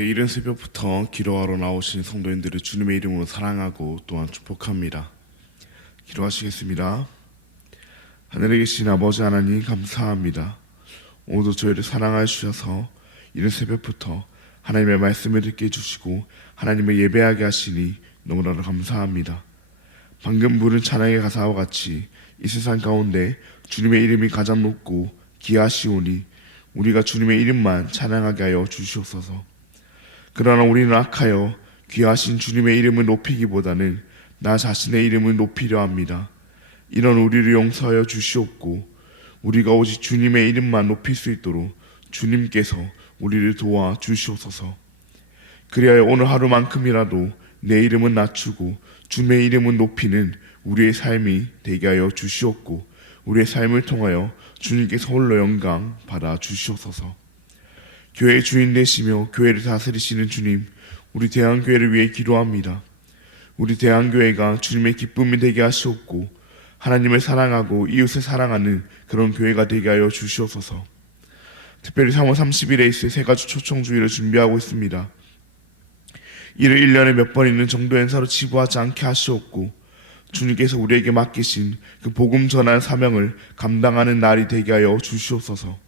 네, 이른 새벽부터 기도하러 나오신 성도님들을 주님의 이름으로 사랑하고 또한 축복합니다. 기도하시겠습니다. 하늘에 계신 아버지 하나님 감사합니다. 오늘도 저희를 사랑하여 주셔서 이른 새벽부터 하나님의 말씀을 듣게 해주시고 하나님을 예배하게 하시니 너무나도 감사합니다. 방금 부른 찬양의 가사와 같이 이 세상 가운데 주님의 이름이 가장 높고 귀하시오니 우리가 주님의 이름만 찬양하게 하여 주시옵소서. 그러나 우리는 악하여 귀하신 주님의 이름을 높이기보다는 나 자신의 이름을 높이려 합니다. 이런 우리를 용서하여 주시옵고 우리가 오직 주님의 이름만 높일 수 있도록 주님께서 우리를 도와 주시옵소서. 그리하여 오늘 하루만큼이라도 내 이름은 낮추고 주님의 이름은 높이는 우리의 삶이 되게 하여 주시옵고 우리의 삶을 통하여 주님께서 홀로 영광 받아 주시옵소서. 교회의 주인 되시며 교회를 다스리시는 주님, 우리 대한교회를 위해 기도합니다. 우리 대한교회가 주님의 기쁨이 되게 하시옵고 하나님을 사랑하고 이웃을 사랑하는 그런 교회가 되게 하여 주시옵소서. 특별히 3월 30일에 있을 세가지 초청주의를 준비하고 있습니다. 이를 1년에 몇 번 있는 정도 행사로 치부하지 않게 하시옵고 주님께서 우리에게 맡기신 그 복음 전할 사명을 감당하는 날이 되게 하여 주시옵소서.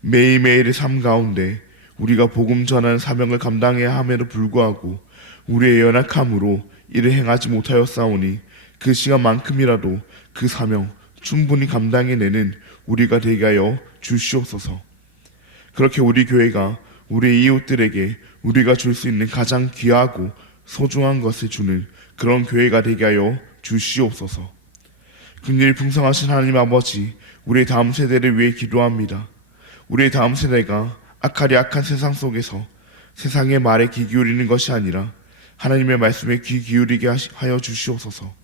매일매일의 삶 가운데 우리가 복음 전하는 사명을 감당해야 함에도 불구하고 우리의 연약함으로 이를 행하지 못하였사오니 그 시간만큼이라도 그 사명 충분히 감당해내는 우리가 되게 하여 주시옵소서. 그렇게 우리 교회가 우리 이웃들에게 우리가 줄 수 있는 가장 귀하고 소중한 것을 주는 그런 교회가 되게 하여 주시옵소서. 긍휼히 풍성하신 하나님 아버지, 우리의 다음 세대를 위해 기도합니다. 우리의 다음 세대가 악하리 악한 세상 속에서 세상의 말에 귀 기울이는 것이 아니라 하나님의 말씀에 귀 기울이게 하여 주시옵소서.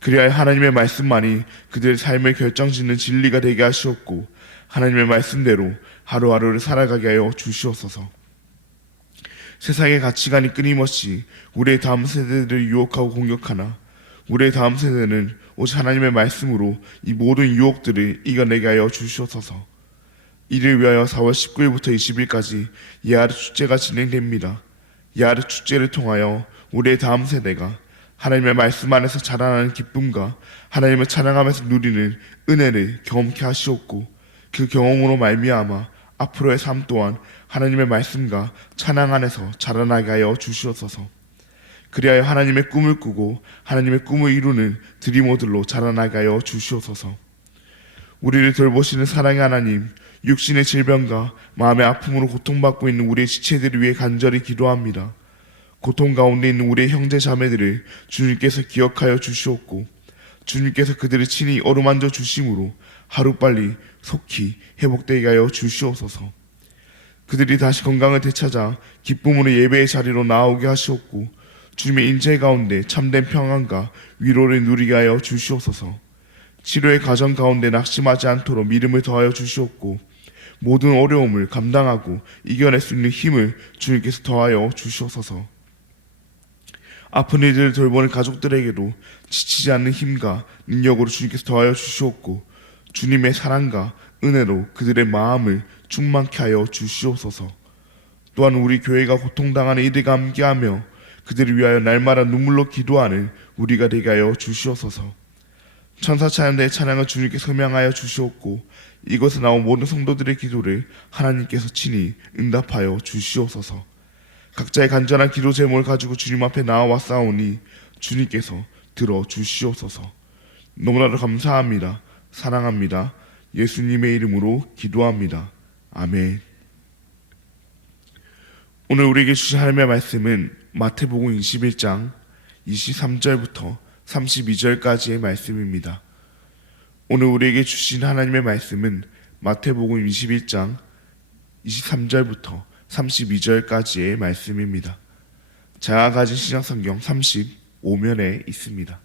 그리하여 하나님의 말씀만이 그들의 삶을 결정짓는 진리가 되게 하시옵고 하나님의 말씀대로 하루하루를 살아가게 하여 주시옵소서. 세상의 가치관이 끊임없이 우리의 다음 세대들을 유혹하고 공격하나 우리의 다음 세대는 오직 하나님의 말씀으로 이 모든 유혹들을 이겨내게 하여 주시옵소서. 이를 위하여 4월 19일부터 20일까지 야르 축제가 진행됩니다. 야르 축제를 통하여 우리의 다음 세대가 하나님의 말씀 안에서 자라나는 기쁨과 하나님을 찬양하면서 누리는 은혜를 경험케 하시옵고 그 경험으로 말미암아 앞으로의 삶 또한 하나님의 말씀과 찬양 안에서 자라나게 하여 주시옵소서. 그리하여 하나님의 꿈을 꾸고 하나님의 꿈을 이루는 드리머들로 자라나게 하여 주시옵소서. 우리를 돌보시는 사랑의 하나님, 육신의 질병과 마음의 아픔으로 고통받고 있는 우리의 지체들을 위해 간절히 기도합니다. 고통 가운데 있는 우리의 형제 자매들을 주님께서 기억하여 주시옵고 주님께서 그들을 친히 어루만져 주심으로 하루빨리 속히 회복되게 하여 주시옵소서. 그들이 다시 건강을 되찾아 기쁨으로 예배의 자리로 나오게 하시옵고 주님의 인재 가운데 참된 평안과 위로를 누리게 하여 주시옵소서. 치료의 과정 가운데 낙심하지 않도록 믿음을 더하여 주시옵고 모든 어려움을 감당하고 이겨낼 수 있는 힘을 주님께서 더하여 주시옵소서. 아픈 이들을 돌보는 가족들에게도 지치지 않는 힘과 능력으로 주님께서 더하여 주시옵고 주님의 사랑과 은혜로 그들의 마음을 충만케 하여 주시옵소서. 또한 우리 교회가 고통당하는 이들과 함께하며 그들을 위하여 날마다 눈물로 기도하는 우리가 되게 하여 주시옵소서. 천사 찬양대의 찬양을 주님께서 음향하여 주시옵고 이곳에 나온 모든 성도들의 기도를 하나님께서 친히 응답하여 주시옵소서. 각자의 간절한 기도 제목을 가지고 주님 앞에 나와왔사오니 주님께서 들어주시옵소서. 너무나도 감사합니다. 사랑합니다. 예수님의 이름으로 기도합니다. 아멘. 오늘 우리에게 주신 하나님의 말씀은 마태복음 21장 23절부터 32절까지의 말씀입니다. 오늘 우리에게 주신 하나님의 말씀은 마태복음 21장 23절부터 32절까지의 말씀입니다. 제가 가진 신약성경 35면에 있습니다.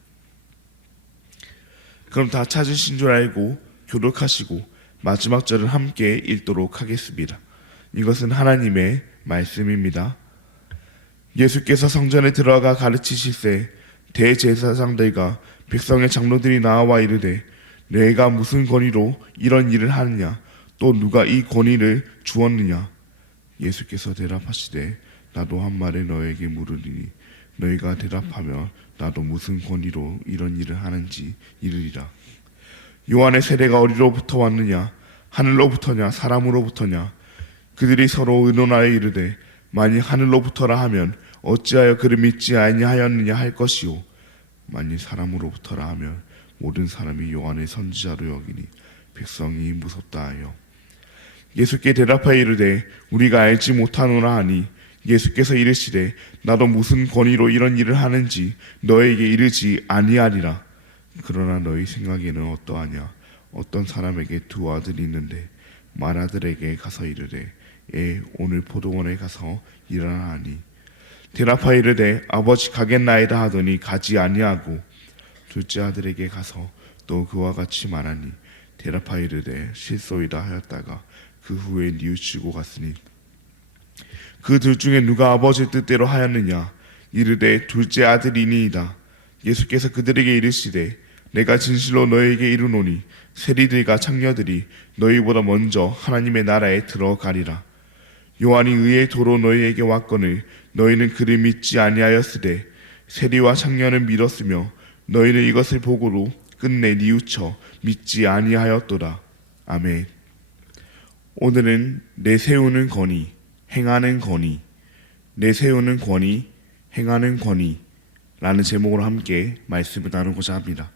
그럼 다 찾으신 줄 알고 교독하시고 마지막 절을 함께 읽도록 하겠습니다. 이것은 하나님의 말씀입니다. 예수께서 성전에 들어가 가르치실세 대제사장들과 백성의 장로들이 나와 이르되 내가 무슨 권위로 이런 일을 하느냐 또 누가 이 권위를 주었느냐 예수께서 대답하시되 나도 한 말을 너에게 물으리니 너희가 대답하면 나도 무슨 권위로 이런 일을 하는지 이르리라. 요한의 세례가 어디로부터 왔느냐? 하늘로부터냐 사람으로부터냐? 그들이 서로 의논하여 이르되 만일 하늘로부터라 하면 어찌하여 그를 믿지 아니하였느냐 할 것이요 만일 사람으로부터라 하면 모든 사람이 요한의 선지자로 여기니 백성이 무섭다 하여 예수께 대답하여 이르되 우리가 알지 못하노라 하니 예수께서 이르시되 나도 무슨 권위로 이런 일을 하는지 너에게 이르지 아니하리라. 그러나 너희 생각에는 어떠하냐? 어떤 사람에게 두 아들이 있는데 맏아들에게 가서 이르되 오늘 포도원에 가서 일하라 하니 대답하여 이르되 아버지 가겠나이다 하더니 가지 아니하고 둘째 아들에게 가서 또 그와 같이 말하니 대답하여 이르되 실소이다 하였다가 그 후에 뉘우치고 갔으니 그 둘 중에 누가 아버지 뜻대로 하였느냐? 이르되 둘째 아들이니이다. 예수께서 그들에게 이르시되 내가 진실로 너희에게 이르노니 세리들과 창녀들이 너희보다 먼저 하나님의 나라에 들어가리라. 요한이 의의 도로 너희에게 왔거늘 너희는 그를 믿지 아니하였으되 세리와 창녀는 믿었으며 너희는 이것을 보고도 끝내 뉘우쳐 믿지 아니하였도다. 아멘. 오늘은 내세우는 권위, 행하는 권위, 내세우는 권위, 행하는 권위라는 제목으로 함께 말씀을 나누고자 합니다.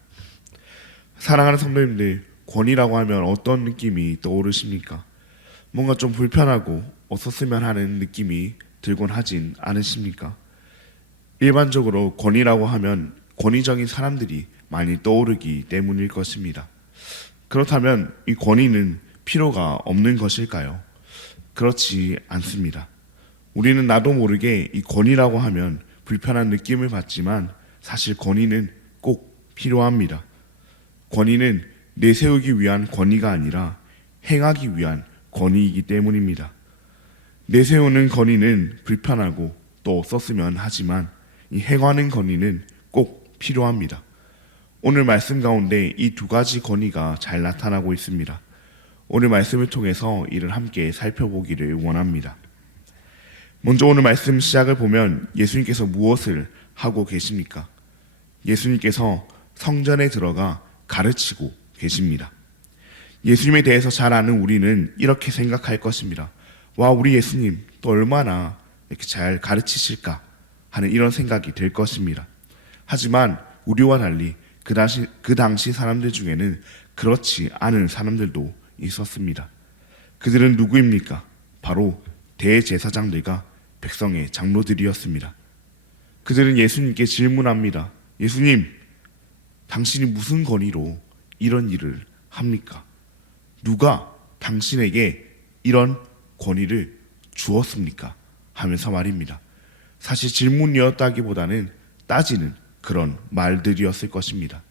사랑하는 성도님들, 권위라고 하면 어떤 느낌이 떠오르십니까? 뭔가 좀 불편하고 없었으면 하는 느낌이 들곤 하진 않으십니까? 일반적으로 권위라고 하면 권위적인 사람들이 많이 떠오르기 때문일 것입니다. 그렇다면 이 권위는 필요가 없는 것일까요? 그렇지 않습니다. 우리는 나도 모르게 이 권위라고 하면 불편한 느낌을 받지만 사실 권위는 꼭 필요합니다. 권위는 내세우기 위한 권위가 아니라 행하기 위한 권위이기 때문입니다. 내세우는 권위는 불편하고 또 없었으면 하지만 이 행하는 권위는 꼭 필요합니다. 오늘 말씀 가운데 이 두 가지 권위가 잘 나타나고 있습니다. 오늘 말씀을 통해서 이를 함께 살펴보기를 원합니다. 먼저 오늘 말씀 시작을 보면 예수님께서 무엇을 하고 계십니까? 예수님께서 성전에 들어가 가르치고 계십니다. 예수님에 대해서 잘 아는 우리는 이렇게 생각할 것입니다. 와, 우리 예수님 또 얼마나 이렇게 잘 가르치실까 하는 이런 생각이 들 것입니다. 하지만 우리와 달리 그 당시 사람들 중에는 그렇지 않은 사람들도 있었습니다. 그들은 누구입니까? 바로 대제사장들과 백성의 장로들이었습니다. 그들은 예수님께 질문합니다. 예수님, 당신이 무슨 권위로 이런 일을 합니까? 누가 당신에게 이런 권위를 주었습니까? 하면서 말입니다. 사실 질문이었다기보다는 따지는 그런 말들이었을 것입니다.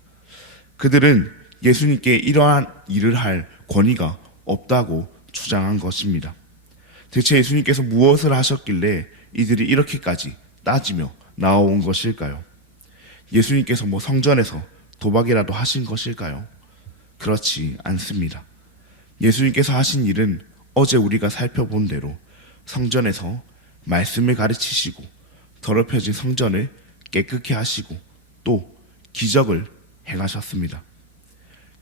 그들은 예수님께 이러한 일을 할 권위가 없다고 주장한 것입니다. 대체 예수님께서 무엇을 하셨길래 이들이 이렇게까지 따지며 나온 것일까요? 예수님께서 성전에서 도박이라도 하신 것일까요? 그렇지 않습니다. 예수님께서 하신 일은 어제 우리가 살펴본 대로 성전에서 말씀을 가르치시고 더럽혀진 성전을 깨끗게 하시고 또 기적을 행하셨습니다.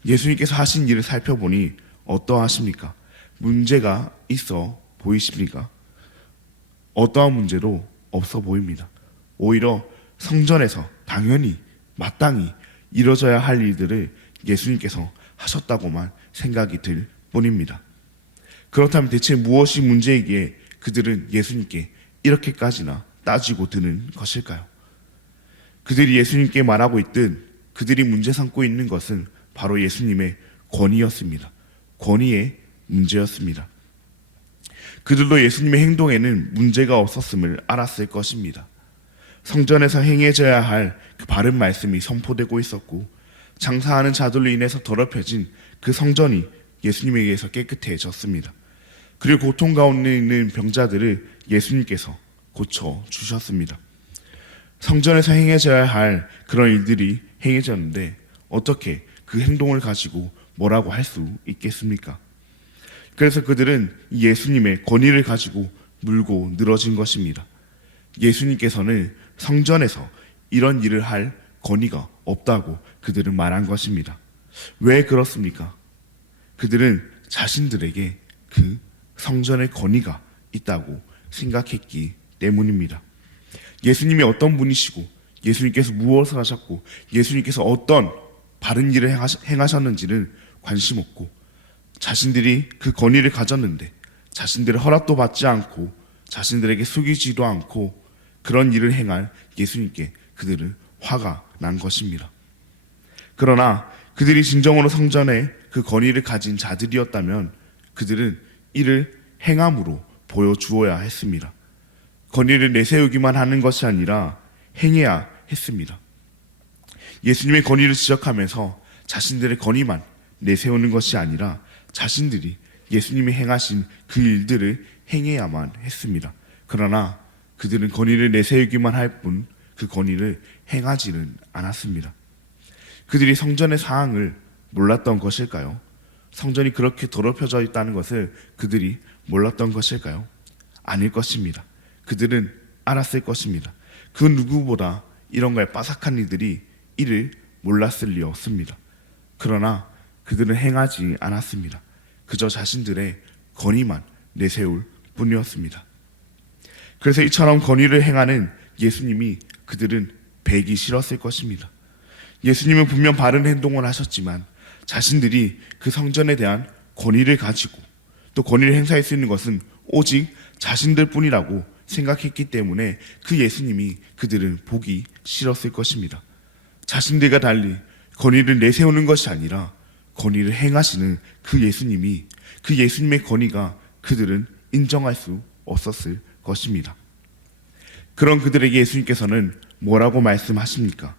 예수님께서 하신 일을 살펴보니 어떠하십니까? 문제가 있어 보이십니까? 어떠한 문제도 없어 보입니다. 오히려 성전에서 당연히 마땅히 이루어져야 할 일들을 예수님께서 하셨다고만 생각이 들 뿐입니다. 그렇다면 대체 무엇이 문제이기에 그들은 예수님께 이렇게까지나 따지고 드는 것일까요? 그들이 예수님께 말하고 있듯 그들이 문제 삼고 있는 것은 바로 예수님의 권위였습니다. 권위의 문제였습니다. 그들도 예수님의 행동에는 문제가 없었음을 알았을 것입니다. 성전에서 행해져야 할 그 바른 말씀이 선포되고 있었고 장사하는 자들로 인해서 더럽혀진 그 성전이 예수님에 의해서 깨끗해졌습니다. 그리고 고통 가운데 있는 병자들을 예수님께서 고쳐주셨습니다. 성전에서 행해져야 할 그런 일들이 행해졌는데 어떻게 그 행동을 가지고 뭐라고 할 수 있겠습니까? 그래서 그들은 예수님의 권위를 가지고 물고 늘어진 것입니다. 예수님께서는 성전에서 이런 일을 할 권위가 없다고 그들은 말한 것입니다. 왜 그렇습니까? 그들은 자신들에게 그 성전의 권위가 있다고 생각했기 때문입니다. 예수님이 어떤 분이시고 예수님께서 무엇을 하셨고 예수님께서 어떤 바른 일을 행하셨는지는 관심 없고 자신들이 그 권위를 가졌는데 자신들의 허락도 받지 않고 자신들에게 숙이지도 않고 그런 일을 행할 예수님께 그들은 화가 난 것입니다. 그러나 그들이 진정으로 성전에 그 권위를 가진 자들이었다면 그들은 이를 행함으로 보여주어야 했습니다. 권위를 내세우기만 하는 것이 아니라 행해야 했습니다. 예수님의 권위를 지적하면서 자신들의 권위만 내세우는 것이 아니라 자신들이 예수님이 행하신 그 일들을 행해야만 했습니다. 그러나 그들은 권위를 내세우기만 할 뿐 그 권위를 행하지는 않았습니다. 그들이 성전의 사항을 몰랐던 것일까요? 성전이 그렇게 더럽혀져 있다는 것을 그들이 몰랐던 것일까요? 아닐 것입니다. 그들은 알았을 것입니다. 그 누구보다 이런 거에 빠삭한 이들이 이를 몰랐을 리 없습니다. 그러나 그들은 행하지 않았습니다. 그저 자신들의 권위만 내세울 뿐이었습니다. 그래서 이처럼 권위를 행하는 예수님이 그들은 배기 싫었을 것입니다. 예수님은 분명 바른 행동을 하셨지만 자신들이 그 성전에 대한 권위를 가지고 또 권위를 행사할 수 있는 것은 오직 자신들 뿐이라고 생각했기 때문에 그 예수님이 그들은 보기 싫었을 것입니다. 자신들과 달리 권위를 내세우는 것이 아니라 권위를 행하시는 그 예수님이 그 예수님의 권위가 그들은 인정할 수 없었을 것입니다. 그런 그들에게 예수님께서는 뭐라고 말씀하십니까?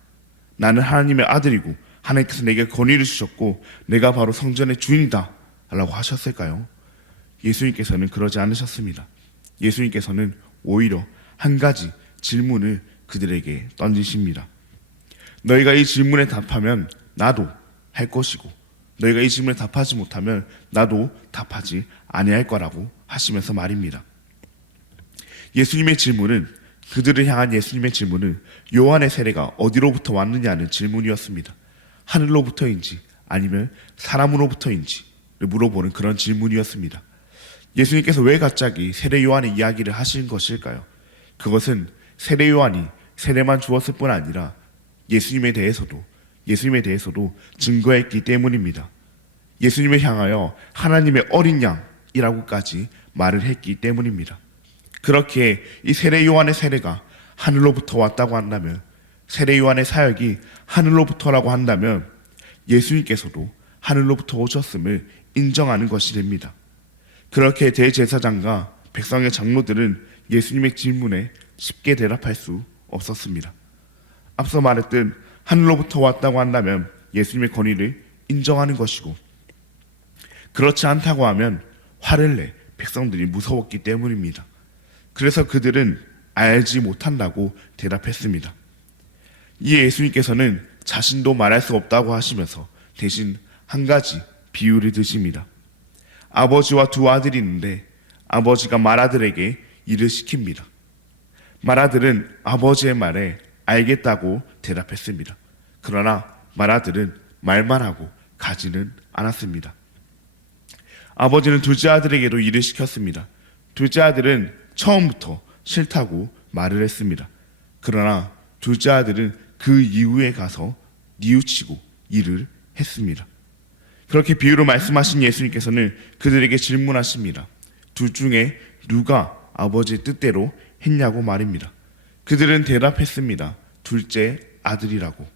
나는 하나님의 아들이고 하나님께서 내게 권위를 주셨고 내가 바로 성전의 주인이다 라고 하셨을까요? 예수님께서는 그러지 않으셨습니다. 예수님께서는 오히려 한 가지 질문을 그들에게 던지십니다. 너희가 이 질문에 답하면 나도 할 것이고 너희가 이 질문에 답하지 못하면 나도 답하지 아니할 거라고 하시면서 말입니다. 예수님의 질문은 그들을 향한 예수님의 질문은 요한의 세례가 어디로부터 왔느냐는 질문이었습니다. 하늘로부터인지 아니면 사람으로부터인지를 물어보는 그런 질문이었습니다. 예수님께서 왜 갑자기 세례 요한의 이야기를 하신 것일까요? 그것은 세례 요한이 세례만 주었을 뿐 아니라 예수님에 대해서도 증거했기 때문입니다. 예수님을 향하여 하나님의 어린 양이라고까지 말을 했기 때문입니다. 그렇게 이 세례 요한의 세례가 하늘로부터 왔다고 한다면 세례 요한의 사역이 하늘로부터라고 한다면 예수님께서도 하늘로부터 오셨음을 인정하는 것이 됩니다. 그렇게 대제사장과 백성의 장로들은 예수님의 질문에 쉽게 대답할 수 없었습니다. 앞서 말했듯 하늘로부터 왔다고 한다면 예수님의 권위를 인정하는 것이고 그렇지 않다고 하면 화를 내 백성들이 무서웠기 때문입니다. 그래서 그들은 알지 못한다고 대답했습니다. 이에 예수님께서는 자신도 말할 수 없다고 하시면서 대신 한 가지 비유를 드십니다. 아버지와 두 아들이 있는데 아버지가 맏아들에게 일을 시킵니다. 맏아들은 아버지의 말에 알겠다고 대답했습니다. 그러나 맏아들은 말만 하고 가지는 않았습니다. 아버지는 둘째 아들에게도 일을 시켰습니다. 둘째 아들은 처음부터 싫다고 말을 했습니다. 그러나 둘째 아들은 그 이후에 가서 뉘우치고 일을 했습니다. 그렇게 비유로 말씀하신 예수님께서는 그들에게 질문하십니다. 둘 중에 누가 아버지의 뜻대로 했냐고 말입니다. 그들은 대답했습니다. 둘째 아들이라고.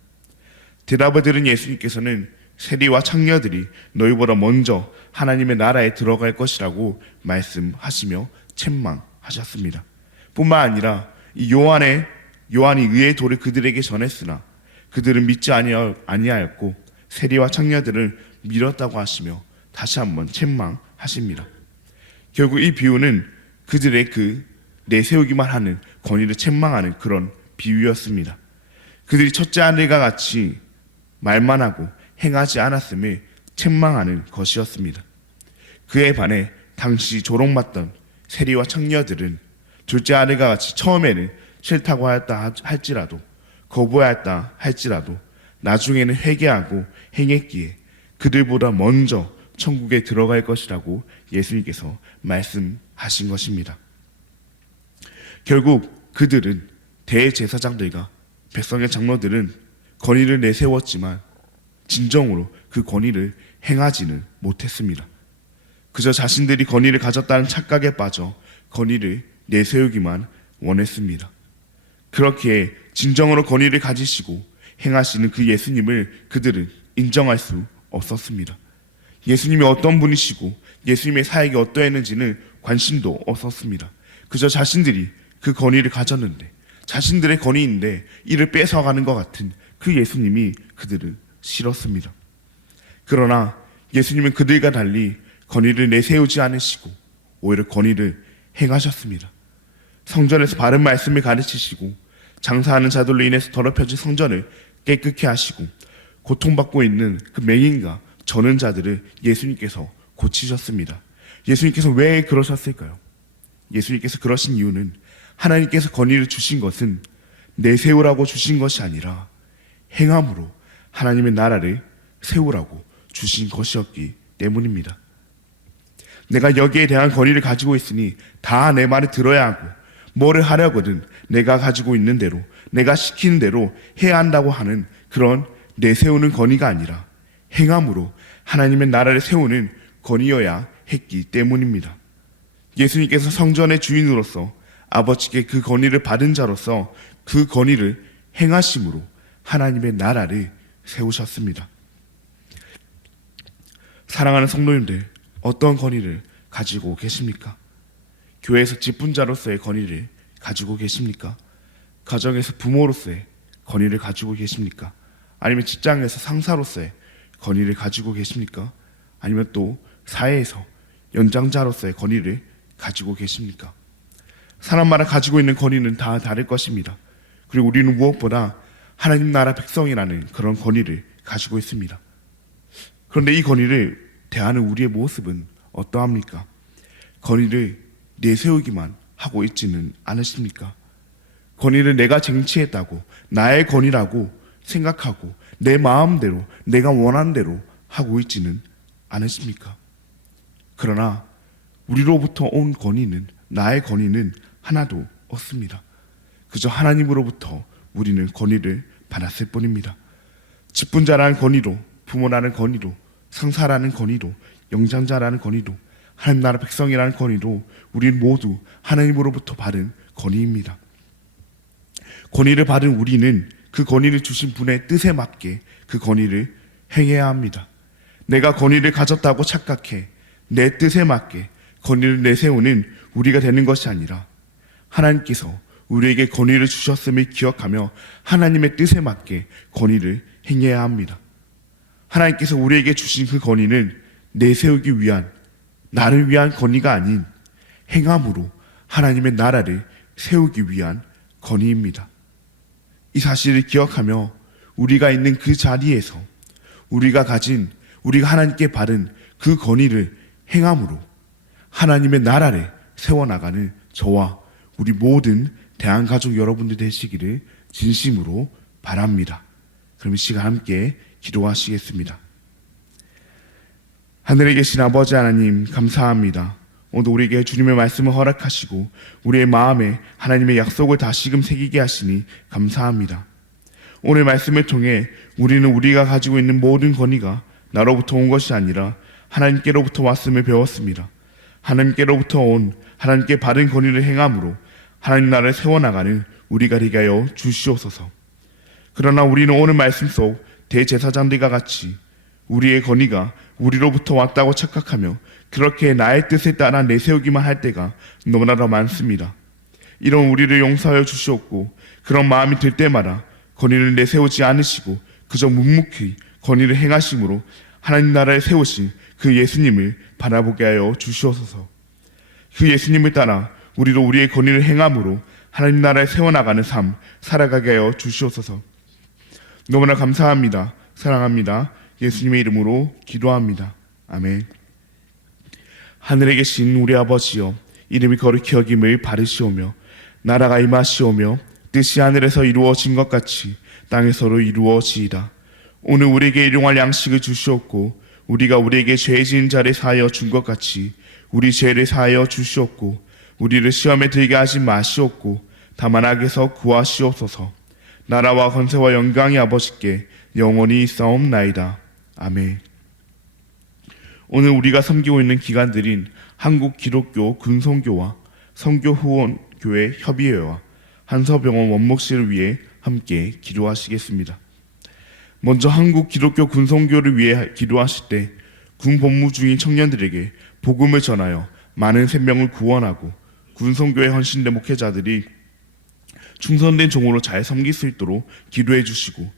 대답을 들은 예수님께서는 세리와 창녀들이 너희보다 먼저 하나님의 나라에 들어갈 것이라고 말씀하시며 책망하셨습니다. 뿐만 아니라 이 요한이 의의 도를 그들에게 전했으나 그들은 믿지 아니하였고 세리와 창녀들을 밀었다고 하시며 다시 한번 책망하십니다. 결국 이 비유는 그들의 그 내세우기만 하는 권위를 책망하는 그런 비유였습니다. 그들이 첫째 아들과 같이 말만 하고 행하지 않았음을 책망하는 것이었습니다. 그에 반해 당시 조롱받던 세리와 청녀들은 둘째 아들과 같이 처음에는 싫다고 하였다 할지라도 거부하였다 할지라도 나중에는 회개하고 행했기에 그들보다 먼저 천국에 들어갈 것이라고 예수님께서 말씀하신 것입니다. 결국 그들은 대제사장들과 백성의 장로들은 권위를 내세웠지만 진정으로 그 권위를 행하지는 못했습니다. 그저 자신들이 권위를 가졌다는 착각에 빠져 권위를 내세우기만 원했습니다. 그렇기에 진정으로 권위를 가지시고 행하시는 그 예수님을 그들은 인정할 수 없었습니다. 예수님이 어떤 분이시고 예수님의 사역이 어떠했는지는 관심도 없었습니다. 그저 자신들이 그 권위를 가졌는데, 자신들의 권위인데 이를 뺏어가는 것 같은 그 예수님이 그들은 싫었습니다. 그러나 예수님은 그들과 달리 권위를 내세우지 않으시고 오히려 권위를 행하셨습니다. 성전에서 바른 말씀을 가르치시고 장사하는 자들로 인해서 더럽혀진 성전을 깨끗게 하시고 고통받고 있는 그 맹인과 저는 자들을 예수님께서 고치셨습니다. 예수님께서 왜 그러셨을까요? 예수님께서 그러신 이유는 하나님께서 권위를 주신 것은 내세우라고 주신 것이 아니라 행함으로 하나님의 나라를 세우라고 주신 것이었기 때문입니다. 내가 여기에 대한 권위를 가지고 있으니 다 내 말을 들어야 하고 뭐를 하려거든 내가 가지고 있는 대로 내가 시키는 대로 해야 한다고 하는 그런 내세우는 권위가 아니라 행함으로 하나님의 나라를 세우는 권위여야 했기 때문입니다. 예수님께서 성전의 주인으로서 아버지께 그 권위를 받은 자로서 그 권위를 행하심으로 하나님의 나라를 세우셨습니다. 사랑하는 성도님들, 어떤 권위를 가지고 계십니까? 교회에서 직분자로서의 권위를 가지고 계십니까? 가정에서 부모로서의 권위를 가지고 계십니까? 아니면 직장에서 상사로서의 권위를 가지고 계십니까? 아니면 또 사회에서 연장자로서의 권위를 가지고 계십니까? 사람마다 가지고 있는 권위는 다 다를 것입니다. 그리고 우리는 무엇보다 하나님 나라 백성이라는 그런 권위를 가지고 있습니다. 그런데 이 권위를 대하는 우리의 모습은 어떠합니까? 권위를 내세우기만 하고 있지는 않으십니까? 권위를 내가 쟁취했다고 나의 권위라고 생각하고 내 마음대로 내가 원하는 대로 하고 있지는 않으십니까? 그러나 우리로부터 온 권위는, 나의 권위는 하나도 없습니다. 그저 하나님으로부터 우리는 권위를 받았을 뿐입니다. 직분자라는 권위로, 부모라는 권위로, 상사라는 권위로, 영장자라는 권위로, 하나님 나라 백성이라는 권위로 우리는 모두 하나님으로부터 받은 권위입니다. 권위를 받은 우리는 그 권위를 주신 분의 뜻에 맞게 그 권위를 행해야 합니다. 내가 권위를 가졌다고 착각해 내 뜻에 맞게 권위를 내세우는 우리가 되는 것이 아니라 하나님께서 우리에게 권위를 주셨음을 기억하며 하나님의 뜻에 맞게 권위를 행해야 합니다. 하나님께서 우리에게 주신 그 권위는 내세우기 위한, 나를 위한 권위가 아닌 행함으로 하나님의 나라를 세우기 위한 권위입니다. 이 사실을 기억하며 우리가 있는 그 자리에서 우리가 하나님께 받은 그 권위를 행함으로 하나님의 나라를 세워나가는 저와 우리 모든 대한가족 여러분들 되시기를 진심으로 바랍니다. 그럼 이 시간 함께 기도하시겠습니다. 하늘에 계신 아버지 하나님, 감사합니다. 오늘 우리에게 주님의 말씀을 허락하시고 우리의 마음에 하나님의 약속을 다시금 새기게 하시니 감사합니다. 오늘 말씀을 통해 우리는 우리가 가지고 있는 모든 권위가 나로부터 온 것이 아니라 하나님께로부터 왔음을 배웠습니다. 하나님께로부터 온 하나님께 받은 권위를 행함으로 하나님 나라를 세워나가는 우리가 되게 하여 주시옵소서. 그러나 우리는 오늘 말씀 속 대제사장들과 같이 우리의 권위가 우리로부터 왔다고 착각하며 그렇게 나의 뜻에 따라 내세우기만 할 때가 너무나도 많습니다. 이런 우리를 용서하여 주시옵고 그런 마음이 들 때마다 권위를 내세우지 않으시고 그저 묵묵히 권위를 행하심으로 하나님 나라에 세우신 그 예수님을 바라보게 하여 주시옵소서. 그 예수님을 따라 우리도 우리의 권위를 행함으로 하나님 나라에 세워나가는 삶 살아가게 하여 주시옵소서. 너무나 감사합니다. 사랑합니다. 예수님의 이름으로 기도합니다. 아멘. 하늘에 계신 우리 아버지여, 이름이 거룩히 여김을 바르시오며 나라가 임하시오며 뜻이 하늘에서 이루어진 것 같이 땅에서도 이루어지이다. 오늘 우리에게 일용할 양식을 주시옵고 우리가 우리에게 죄 지은 자를 사하여 준 것 같이 우리 죄를 사하여 주시옵고 우리를 시험에 들게 하지 마시옵고 다만 악에서 구하시옵소서. 나라와 권세와 영광이 아버지께 영원히 있사옵나이다. 아멘. 오늘 우리가 섬기고 있는 기관들인 한국 기독교 군성교와 성교후원교회 협의회와 한서병원 원목실을 위해 함께 기도하시겠습니다. 먼저 한국 기독교 군성교를 위해 기도하실 때 군 복무 중인 청년들에게 복음을 전하여 많은 생명을 구원하고 군성교회 헌신된 목회자들이 충성된 종으로 잘 섬길 수 있도록 기도해 주시고,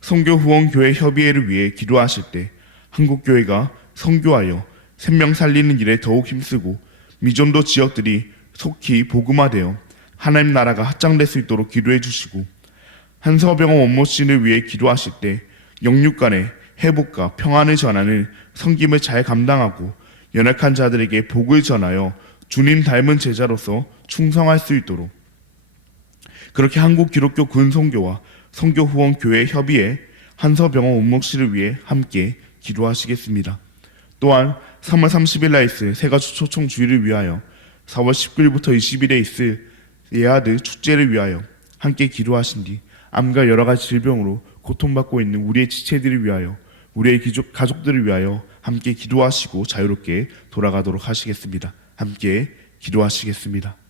성교후원교회 협의회를 위해 기도하실 때 한국교회가 선교하여 생명 살리는 일에 더욱 힘쓰고 미전도 지역들이 속히 복음화되어 하나님 나라가 확장될 수 있도록 기도해 주시고, 한서병원 원모씨를 위해 기도하실 때 영육 간의 회복과 평안을 전하는 섬김을 잘 감당하고 연약한 자들에게 복을 전하여 주님 닮은 제자로서 충성할 수 있도록, 그렇게 한국 기독교 군성교와 성교후원교회 협의회 한서병원 원목실을 위해 함께 기도하시겠습니다. 또한 3월 30일 날 있을 세가주 초청 주일을 위하여 4월 19일부터 20일에 있을 예하드 축제를 위하여 함께 기도하신 뒤 암과 여러 가지 질병으로 고통받고 있는 우리의 지체들을 위하여 우리의 가족들을 위하여 함께 기도하시고 자유롭게 돌아가도록 하시겠습니다. 함께 기도하시겠습니다.